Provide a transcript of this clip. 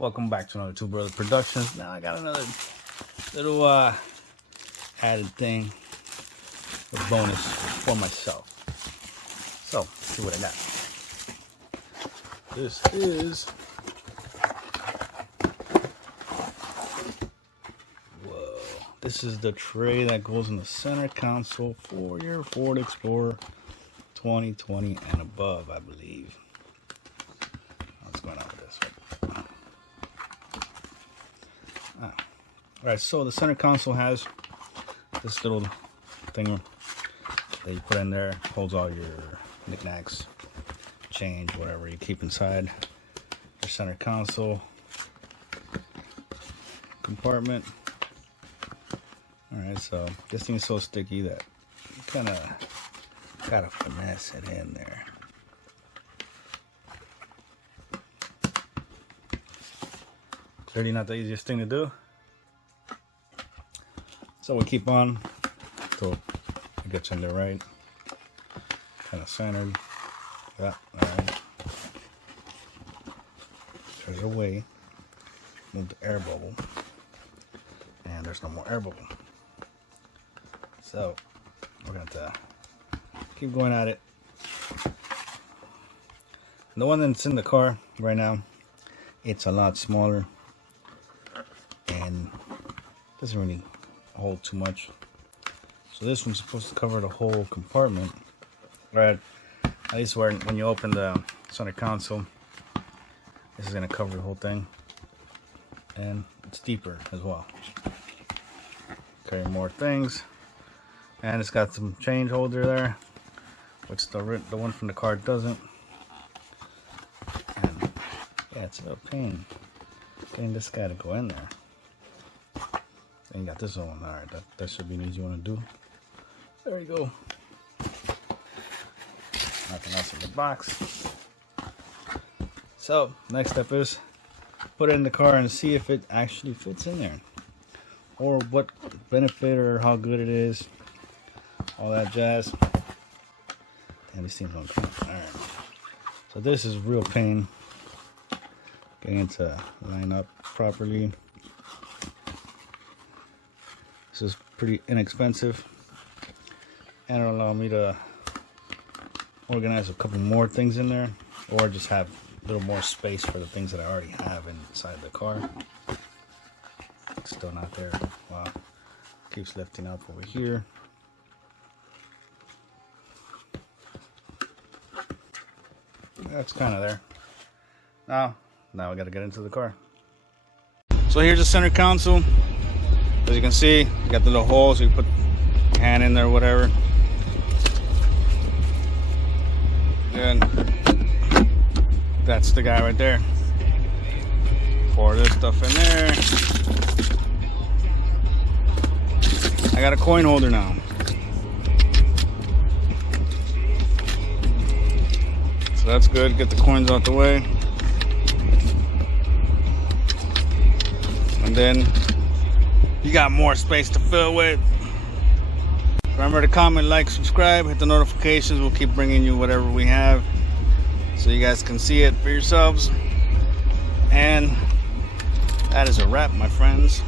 Welcome back to another Two Brothers Productions. Now I got another little added thing, a bonus for myself. So, let's see what I got. This is, whoa, this is the tray that goes in the center console for your Ford Explorer 2020 and above, I believe. What's going on with this one? Alright, so the center console has this little thing that you put in there, holds all your knickknacks, change, whatever you keep inside your center console compartment. Alright, so this thing is so sticky that you kind of gotta finesse it in there. Clearly not the easiest thing to do. So we'll keep on until it gets in there right. Kind of centered. Yeah, alright. There's a way. Move the air bubble. And there's no more air bubble. So we're going to keep going at it. The one that's in the car right now, it's a lot smaller and doesn't really hold too much. So this one's supposed to cover the whole compartment, right? At least when you open the center console, this is going to cover the whole thing, and it's deeper as well. Carry more things, and it's got some change holder there, which the one from the car doesn't. And yeah, it's a little pain getting this guy to go in there. And you got this one. Alright, that should be an easy one to do. There you go. Nothing else in the box. So, next step is put it in the car and see if it actually fits in there. Or what benefit or how good it is. All that jazz. And these things don't come. Alright. So this is real pain. Getting it to line up properly. This is pretty inexpensive, and it'll allow me to organize a couple more things in there, or just have a little more space for the things that I already have inside the car. It's still not there. Wow. Keeps lifting up over here. That's kind of there. Now we got to get into the car. So here's the center console. As you can see, you got the little hole, so you put your hand in there or whatever. And that's the guy right there. Pour this stuff in there. I got a coin holder now. So that's good. Get the coins out the way. And then you got more space to fill with. Remember to comment, like, subscribe, hit the notifications. We'll keep bringing you whatever we have so you guys can see it for yourselves. And that is a wrap, my friends.